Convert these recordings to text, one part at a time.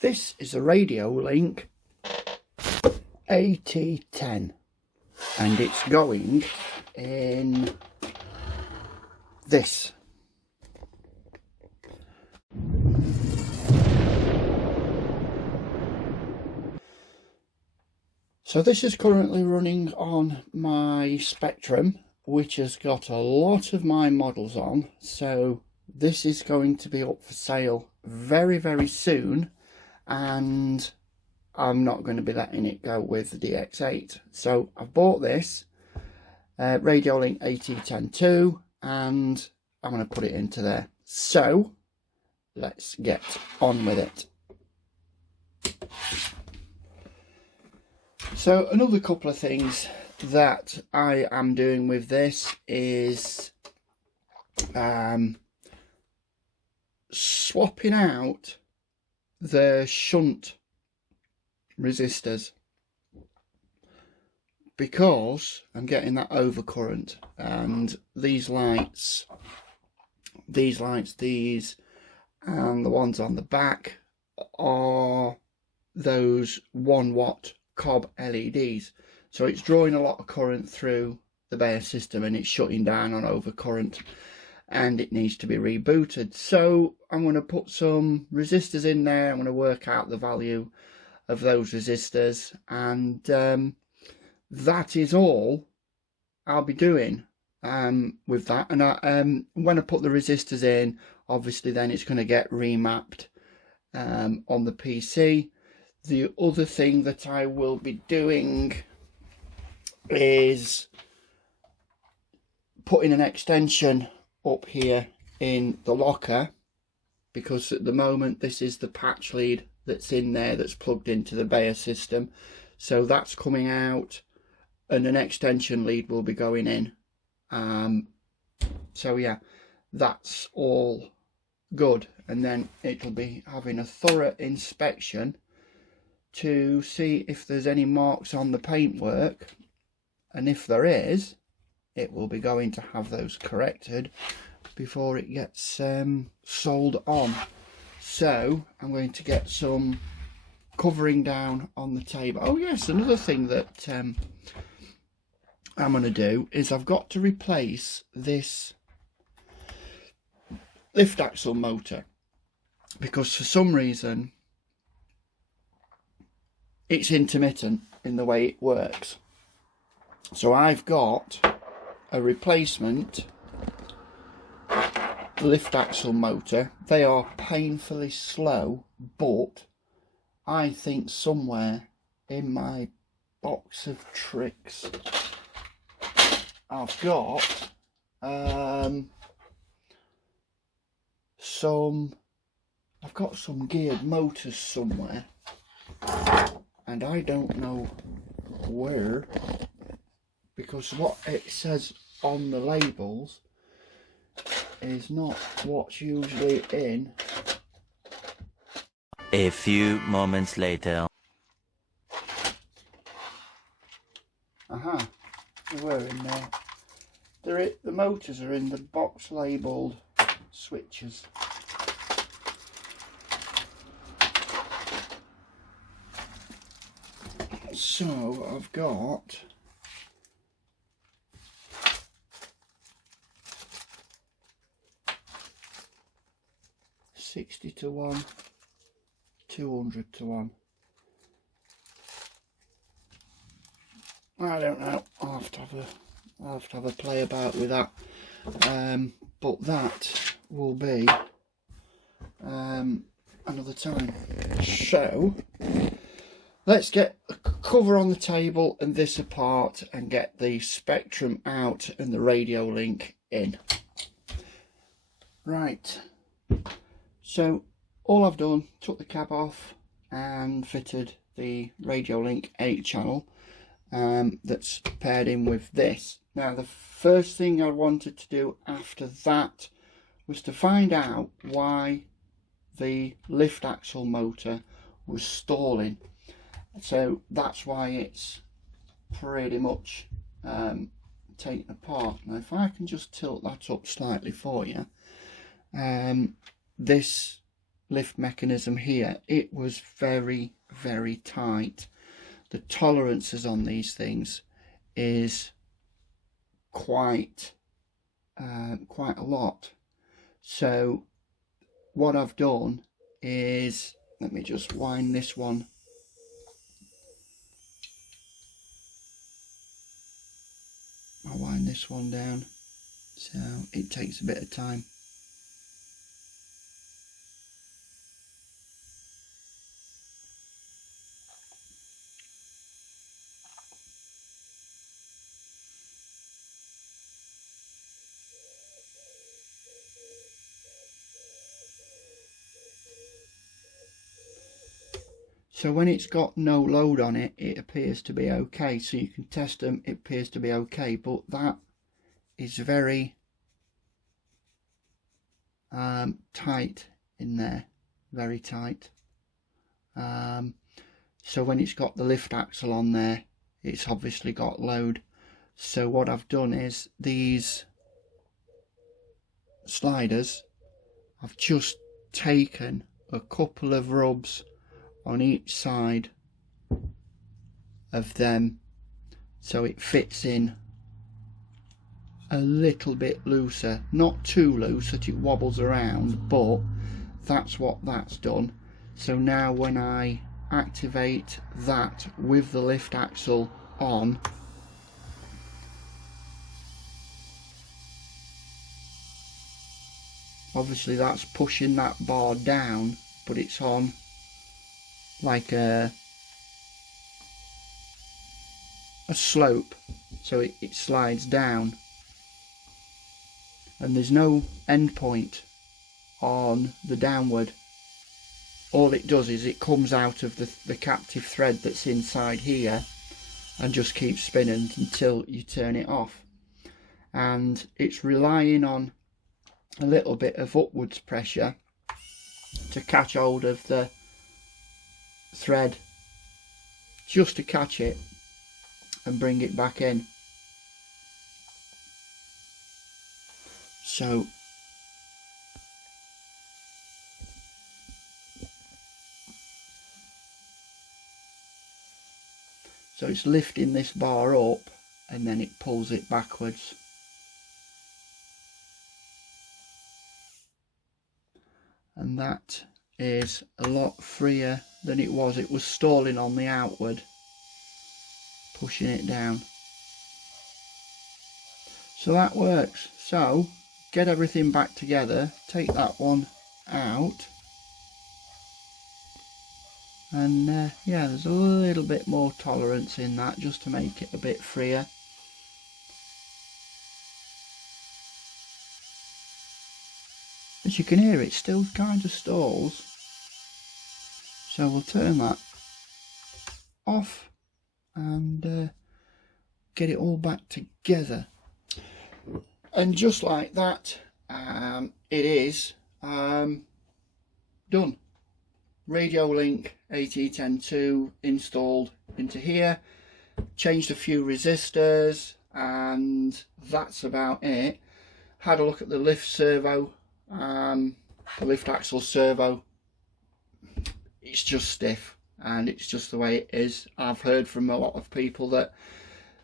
This is a Radiolink AT10 and it's going in this. So this is currently running on my Spektrum, which has got a lot of my models on. So this is going to be up for sale very, very soon. And I'm not going to be letting it go with the DX8. So I've bought this Radiolink AT10ii and I'm going to put it into there. So let's get on with it. So another couple of things that I am doing with this is swapping out the shunt resistors, because I'm getting that overcurrent, and these lights, these and the ones on the back are those 1 watt cob LEDs, so it's drawing a lot of current through the Beier system and it's shutting down on overcurrent and it needs to be rebooted. So I'm going to put some resistors in there. I'm going to work out the value of those resistors, and that is all I'll be doing with that. And when I put the resistors in, obviously then it's going to get remapped on the PC. The other thing that I will be doing is putting an extension up here in the locker, because at the moment this is the patch lead that's in there that's plugged into the Beier system. So that's coming out and an extension lead will be going in. So yeah, that's all good, and then it'll be having a thorough inspection to see if there's any marks on the paintwork, and if there is, it will be going to have those corrected before it gets sold on. So I'm going to get some covering down on the table. Oh yes, another thing that I'm going to do is I've got to replace this lift axle motor, because for some reason it's intermittent in the way it works. So I've got a replacement lift axle motor. They are painfully slow, but I think somewhere in my box of tricks I've got some geared motors somewhere, and I don't know where, because what it says on the labels is not what's usually in. A few moments later. Aha, they were in there. The motors are in the box labelled switches. So I've got 60 to 1, 200 to 1. I don't know. I'll have to have a play about with that. But that will be another time. So let's get a cover on the table and this apart and get the Spektrum out and the Radiolink in. Right. So all I've done, took the cab off and fitted the Radiolink 8 channel that's paired in with this. Now the first thing I wanted to do after that was to find out why the lift axle motor was stalling. So that's why it's pretty much taken apart. Now if I can just tilt that up slightly for you, this lift mechanism here, it was very, very tight. The tolerances on these things is quite a lot. So what I've done is, let me just wind this one. I'll wind this one down, so it takes a bit of time. So when it's got no load on it, it appears to be okay. So you can test them, it appears to be okay. But that is very tight in there, very tight. So when it's got the lift axle on there, it's obviously got load. So what I've done is these sliders, I've just taken a couple of rubs on each side of them so it fits in a little bit looser, not too loose that it wobbles around, but that's what that's done. So now when I activate that with the lift axle on, obviously that's pushing that bar down, but it's on like a slope, so it slides down, and there's no end point on the downward. All it does is it comes out of the captive thread that's inside here and just keeps spinning until you turn it off. And it's relying on a little bit of upwards pressure to catch hold of the thread, just to catch it and bring it back in. So it's lifting this bar up and then it pulls it backwards. And that is a lot freer than it was. It was stalling on the outward, pushing it down. So that works. So get everything back together, take that one out, and yeah, there's a little bit more tolerance in that just to make it a bit freer. As you can hear, it still kind of stalls, so we'll turn that off and get it all back together. And just like that, it is done. Radiolink AT10ii installed into here, changed a few resistors, and that's about it. Had a look at the lift servo, the lift axle servo. It's just stiff, and it's just the way it is. I've heard from a lot of people that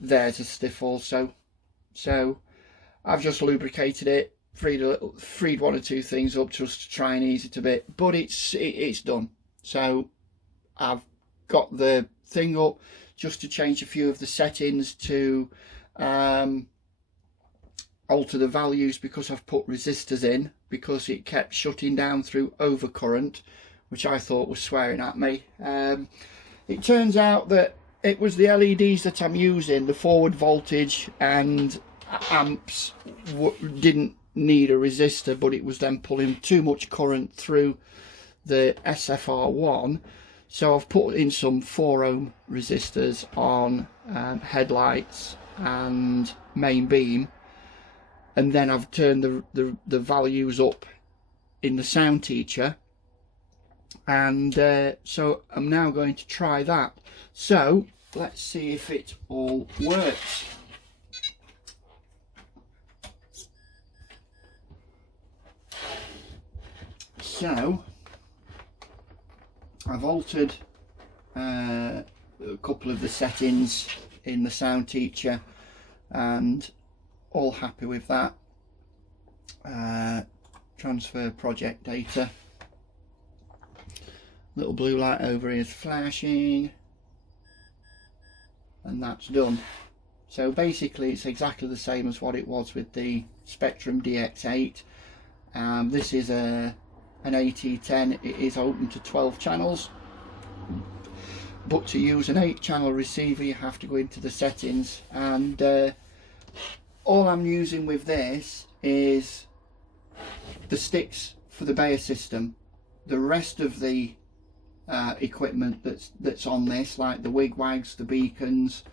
theirs is stiff also, so I've just lubricated it, freed one or two things up just to try and ease it a bit, but it's done. So I've got the thing up just to change a few of the settings to alter the values, because I've put resistors in, because it kept shutting down through overcurrent, which I thought was swearing at me. It turns out that it was the LEDs that I'm using, the forward voltage and amps didn't need a resistor, but it was then pulling too much current through the SFR one, so I've put in some 4 ohm resistors on headlights and main beam, and then I've turned the values up in the sound teacher, and so I'm now going to try that. So let's see if it all works. So I've altered a couple of the settings in the sound teacher and all happy with that. Transfer project data. Little blue light over here is flashing, and that's done. So basically it's exactly the same as what it was with the Spektrum DX8. This is an AT10. It is open to 12 channels, but to use an 8-channel receiver you have to go into the settings, and all I'm using with this is the sticks for the Beier system. The rest of the equipment that's on this, like the wigwags, the beacons,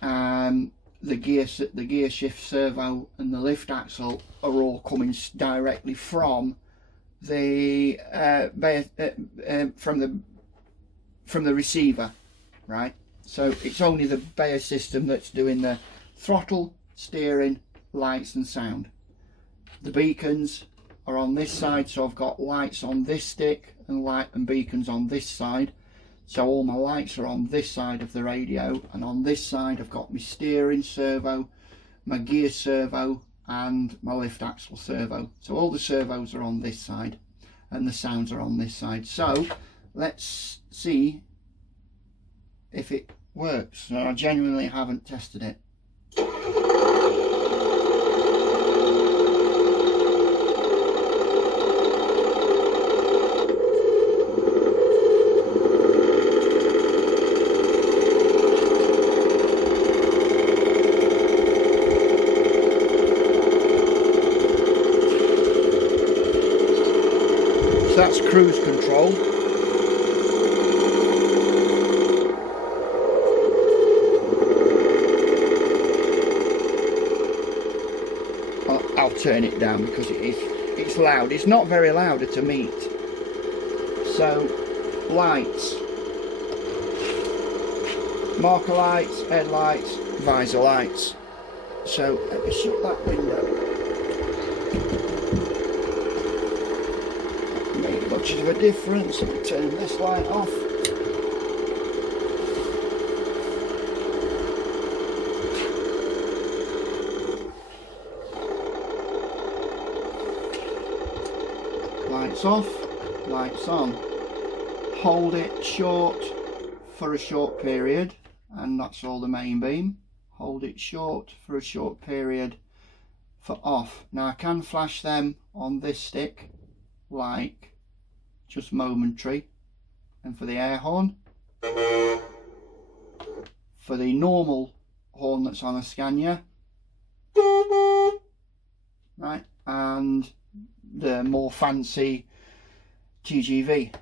the gear shift servo and the lift axle, are all coming directly from the Beier, from the receiver, right? So it's only the Beier system that's doing the throttle, steering, lights and sound. The beacons are on this side, so I've got lights on this stick and light and beacons on this side. So all my lights are on this side of the radio, and on this side I've got my steering servo, my gear servo and my lift axle servo. So all the servos are on this side and the sounds are on this side. So let's see if it works. So I genuinely haven't tested it. So that's cruise control. I'll turn it down because it's loud. It's not very loud at a meet. So lights, marker lights, headlights, visor lights. So let me shut that window. Made much of a difference. Let me turn this light off. Lights off, lights on. Hold it short for a short period, and that's all the main beam. Hold it short for a short period for off. Now I can flash them on this stick, like just momentary. And for the air horn, for the normal horn that's on a Scania, right, and the more fancy TGV.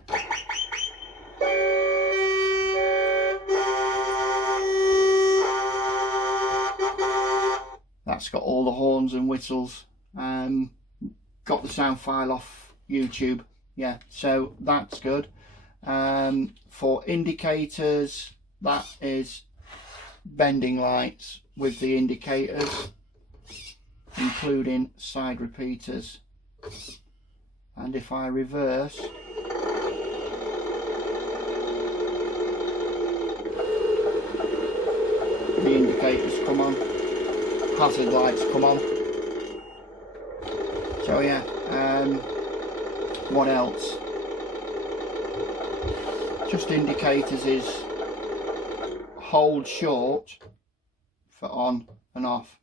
That's got all the horns and whistles. Got the sound file off YouTube. Yeah, so that's good. For indicators, that is bending lights with the indicators, including side repeaters. And if I reverse, the indicators come on, hazard lights come on. So yeah, what else? Just indicators is hold short for on and off,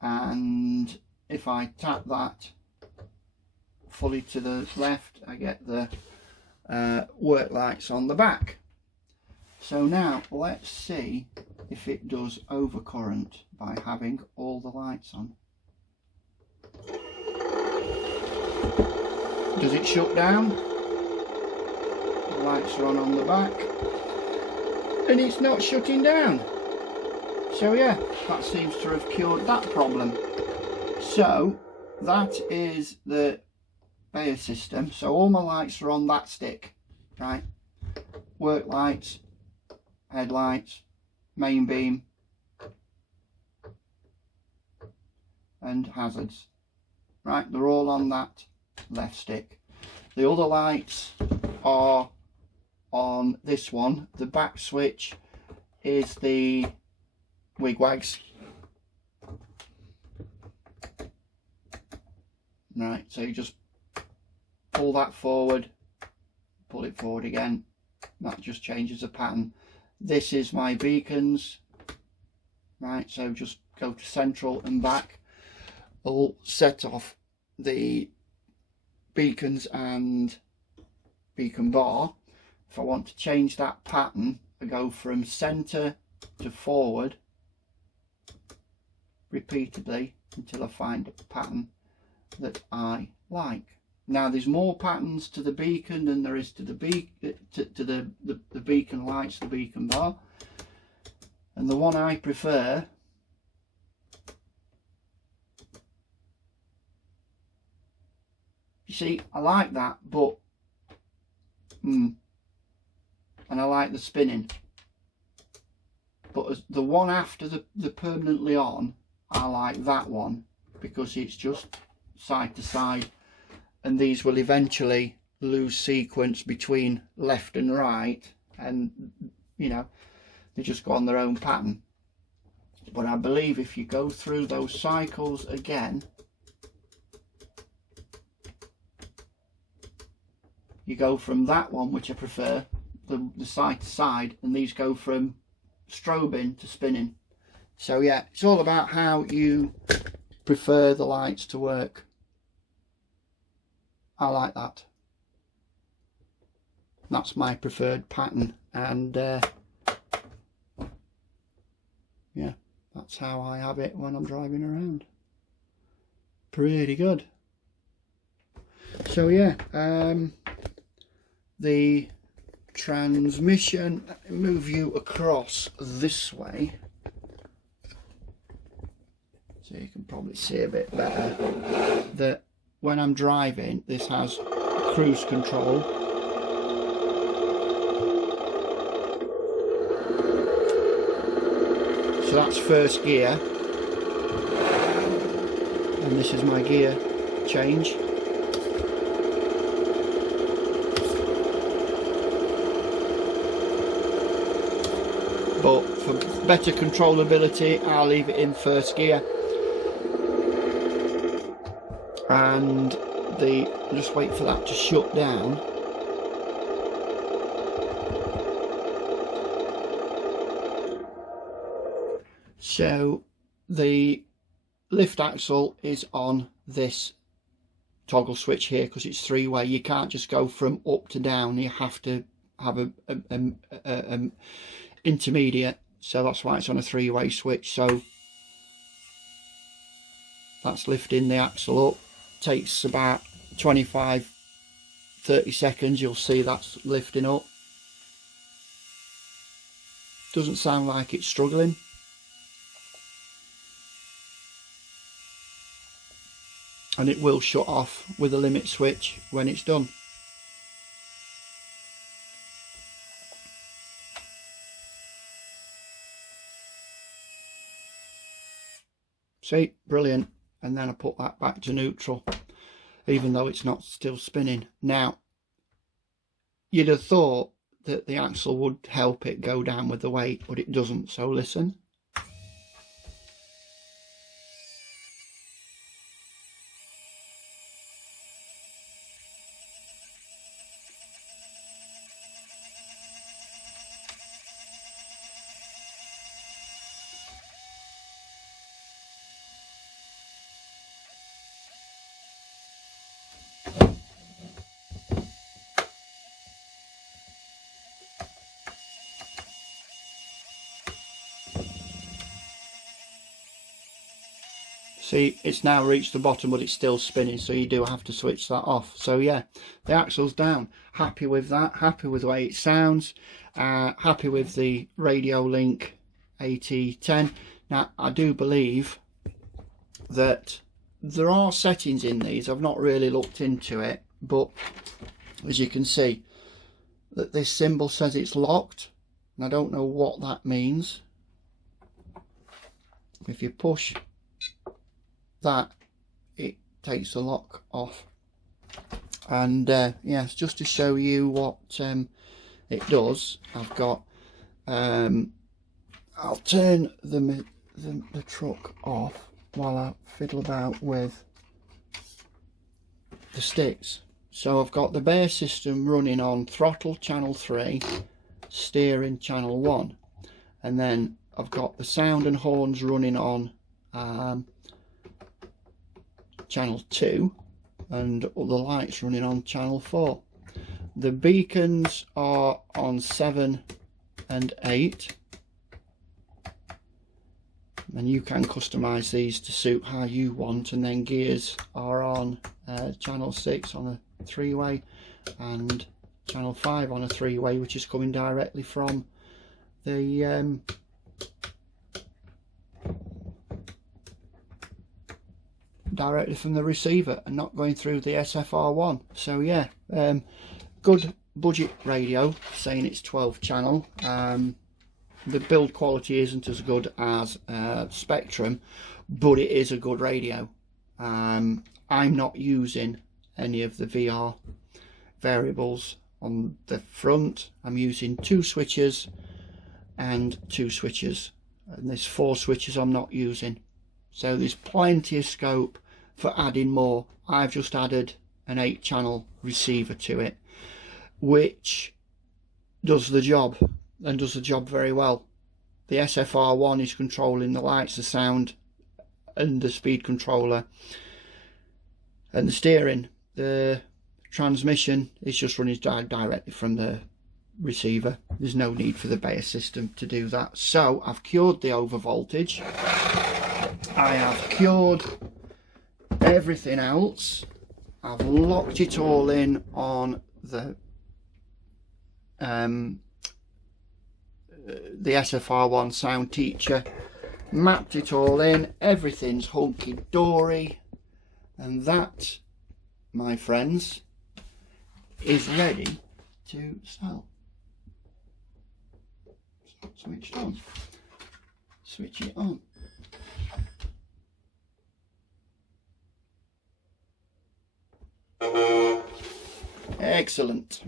and if I tap that fully to the left, I get the work lights on the back. So now let's see if it does overcurrent by having all the lights on. Does it shut down? The lights are on the back, and it's not shutting down. So yeah, that seems to have cured that problem. So that is the Beier system. So all my lights are on that stick, right? Work lights, headlights, main beam and hazards, right? They're all on that left stick. The other lights are on this one. The back switch is the wigwags. Right, so you just pull that forward, pull it forward again. That just changes the pattern. This is my beacons. Right, so just go to central and back. I'll set off the beacons and beacon bar. If I want to change that pattern, I go from center to forward repeatedly until I find a pattern that I like. Now there's more patterns to the beacon than there is to the beacon lights, the beacon bar, and the one I prefer you see, I like that, but and I like the spinning, but as the one after the permanently on, I like that one because it's just side to side, and these will eventually lose sequence between left and right, and you know, they just go on their own pattern. But I believe if you go through those cycles again, you go from that one, which I prefer, the side to side, and these go from strobing to spinning. So yeah, it's all about how you prefer the lights to work. I like that. That's my preferred pattern, and yeah, that's how I have it when I'm driving around. Pretty good. So yeah, the transmission, let me move you across this way so you can probably see a bit better that when I'm driving, this has cruise control. So that's first gear, and this is my gear change. But for better controllability, I'll leave it in first gear. And just wait for that to shut down. So the lift axle is on this toggle switch here because it's three-way. You can't just go from up to down. You have to have a intermediate, so that's why it's on a three-way switch. So that's lifting the axle up. Takes about 25-30 seconds. You'll see that's lifting up. Doesn't sound like it's struggling. And it will shut off with a limit switch when it's done. See, brilliant. And then I put that back to neutral, even though it's not still spinning. Now, you'd have thought that the axle would help it go down with the weight, but it doesn't. So listen. See, it's now reached the bottom, but it's still spinning, so you do have to switch that off. So yeah, the axle's down. Happy with that, happy with the way it sounds, happy with the Radiolink AT10. Now, I do believe that there are settings in these. I've not really looked into it, but as you can see, that this symbol says it's locked, and I don't know what that means. If you push that, it takes the lock off. And yes, just to show you what it does, I've got I'll turn the truck off while I fiddle about with the sticks. So I've got the Beier system running on throttle channel 3, steering channel 1, and then I've got the sound and horns running on channel 2, and all the lights running on channel 4. The beacons are on 7 and 8, and you can customize these to suit how you want. And then gears are on channel 6 on a 3-way and channel 5 on a 3-way, which is coming directly from the receiver and not going through the SFR1. So yeah, good budget radio, saying it's 12 channel. The build quality isn't as good as Spektrum, but it is a good radio. I'm not using any of the VR variables on the front. I'm using 2 switches and 2 switches, and there's 4 switches I'm not using. So there's plenty of scope for adding more. I've just added an 8-channel receiver to it, which does the job, and does the job very well. The SFR1 is controlling the lights, the sound, and the speed controller, and the steering. The transmission is just running directly from the receiver. There's no need for the Beier system to do that. So I've cured the over voltage, I have cured everything else, I've locked it all in on the SFR1 sound teacher, mapped it all in, everything's hunky-dory, and that, my friends, is ready to sell. Switched on. Switch it on. Excellent.